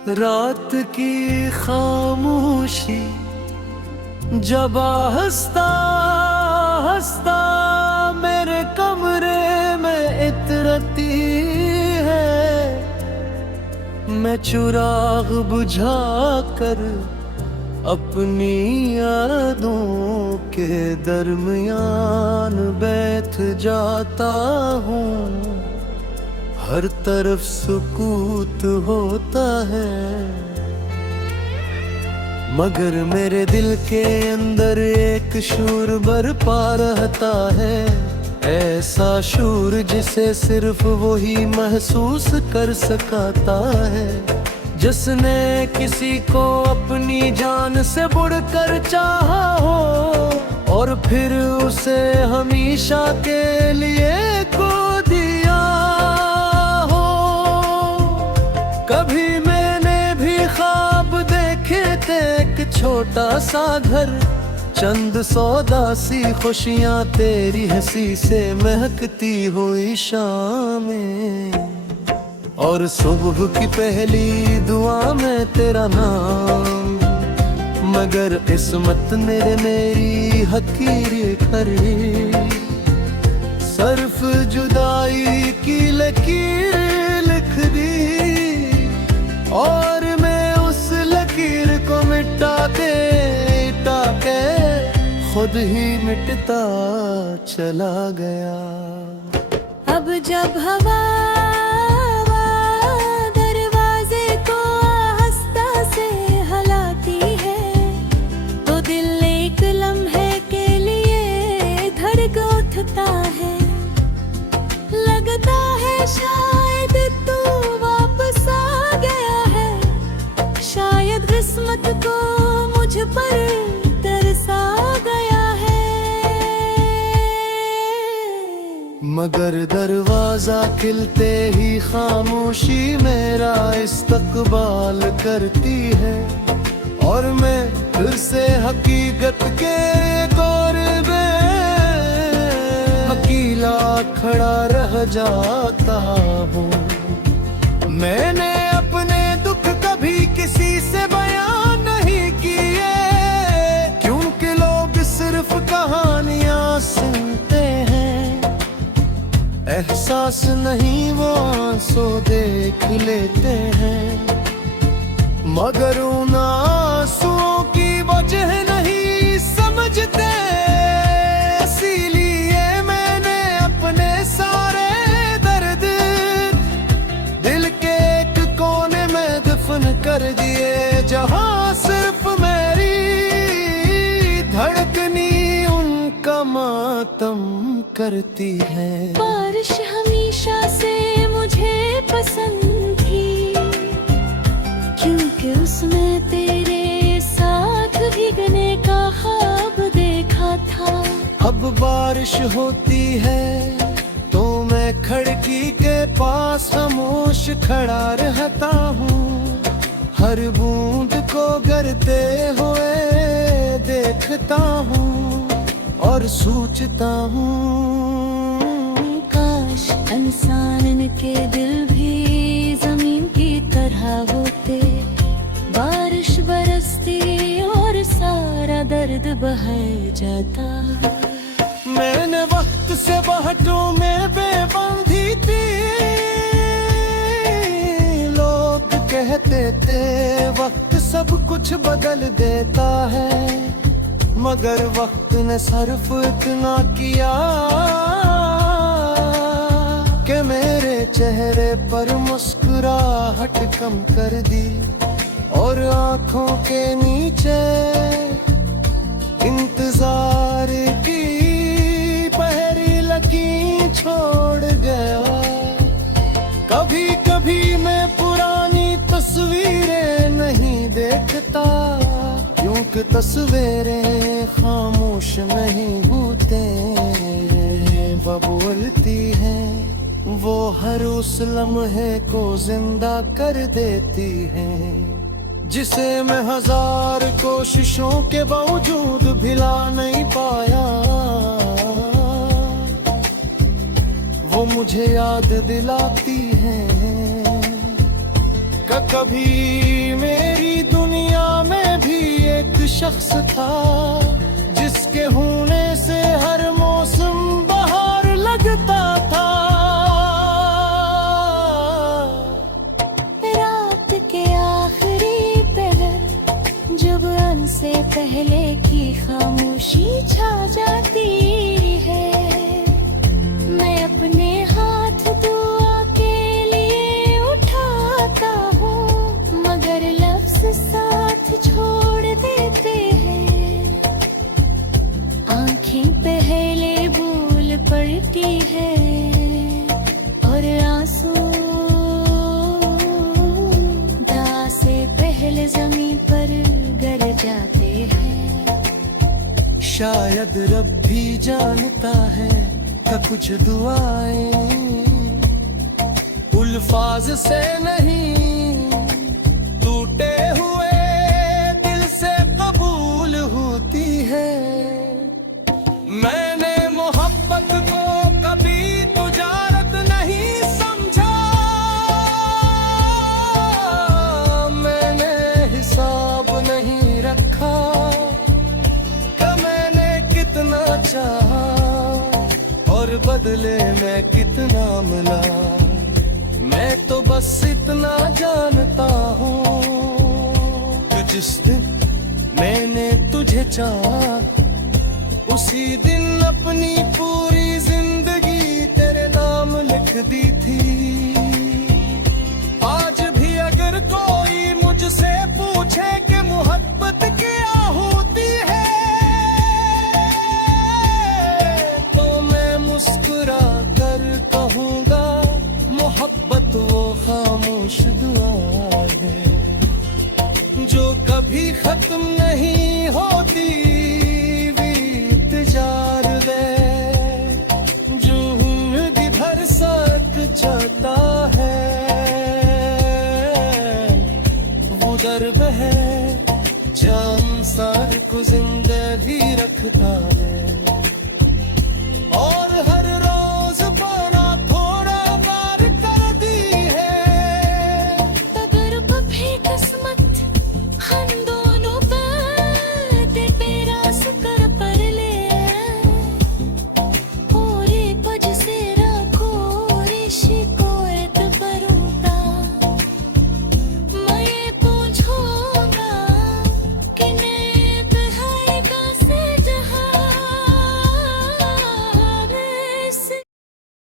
रात की खामोशी जब हंसता हंसता मेरे कमरे में इतरती है, मैं चिराग बुझा कर अपनी यादों के दरमियान बैठ जाता हूँ। हर तरफ सुकूत होता है, मगर मेरे दिल के अंदर एक शूर बरपा रहता है। ऐसा शूर जिसे सिर्फ वही महसूस कर सकाता है, जिसने किसी को अपनी जान से बढ़कर चाहा हो और फिर उसे हमेशा के लिए खो दिया हो। कभी मैंने भी ख्वाब देखे थे एक छोटा सा घर, चंद सौदासी खुशियाँ तेरी हंसी से महकती हुई शामें, और सुबह की पहली दुआ में तेरा नाम। मगर किस्मत ने मेरी हकीर करी, सिर्फ जुदाई की लकीर लिख दी, और मैं उस लकीर को मिटा के खुद ही मिटता चला गया। अब जब हवा दरवाजे को आहिस्ता से हिलाती है, तो दिल एक लम्हे के लिए धड़क उठता है। लगता है शायद तू वापस आ गया है, शायद किस्मत को मुझ पर तरसा गया है। मगर दरवाजा खिलते ही खामोशी मेरा इस्तकबाल करती है, और मैं फिर से हकीकत के दौर में अकेला खड़ा रह जाता हूँ। मैंने अपने दुख कभी किसी से बयान नहीं किए, क्योंकि लोग सिर्फ कहानियां सुनते हैं, एहसास नहीं वो आंसू देख लेते हैं। मगर उन आंसुओं की वजह नहीं समझते, इसीलिए मैंने अपने सारे दर्द दिल के एक कोने में दफन कर दिए, जहां सिर्फ मेरी धड़कनी उनका मातम करती है। बारिश हमेशा से मुझे पसंद थी, क्योंकि उसमें तेरे साथ भीगने का ख्वाब देखा था। अब बारिश होती है तो मैं खिड़की के पास खामोश खड़ा रहता हूँ, हर बूंद को गिरते हुए देखता हूँ और सोचता हूँ, काश इंसान के दिल भी जमीन की तरह होते, बारिश बरसती और सारा दर्द बह जाता। मैंने वक्त से बाहों में बेबंधी थी, लोग कहते थे वक्त सब कुछ बदल देता है, मगर वक्त ने सिर्फ इतना किया कि मेरे चेहरे पर मुस्कुराहट कम कर दी, और आंखों के नीचे इंतजार की पहरी लकीर छोड़ गया। कभी कभी मैं पुरानी तस्वीरें नहीं देखता, क्योंकि तस्वीरें खामोश नहीं होते, बबूलती हैं, वो हर उस लम्हे को जिंदा कर देती हैं, जिसे मैं हजार कोशिशों के बावजूद भिला नहीं पाया। वो मुझे याद दिलाती हैं कभी मेरी दुनिया में भी एक शख्स था, जिसके होने से हर मौसम बहार लगता था। रात के आखिरी पहर जब अन से पहले की खामोशी छा जाती है, मैं अपने हाथ दुआ के लिए उठाता हूँ, मगर लफ्ज साथ छोड़ देते हैं। आंखें पहले भूल पड़ती है और आंसू दा से पहले जमीन पर गिर जाते हैं। शायद रब भी जानता है कि कुछ दुआएं उल्फाज से नहीं, टूटे हुए दिल से कबूल होती है। मैंने मोहब्बत को कभी तुजारत नहीं समझा, मैंने हिसाब नहीं रखा कि मैंने कितना चाहा और बदले में कितना मिला। मैं तो बस इतना जानता हूँ कि जिस दिन मैंने तुझे चाहा, उसी दिन अपनी पूरी जिंदगी तेरे नाम लिख दी थी। आज भी अगर कोई मुझसे पूछे कि मोहब्बत क्या होती है, तो मैं मुस्कुरा कर कहूँगा, मोहब्बत वो खामोश दुआ है जो कभी खत्म नहीं होती। जाता है वो दर्द है, जान सार को जिंदा भी रखता है।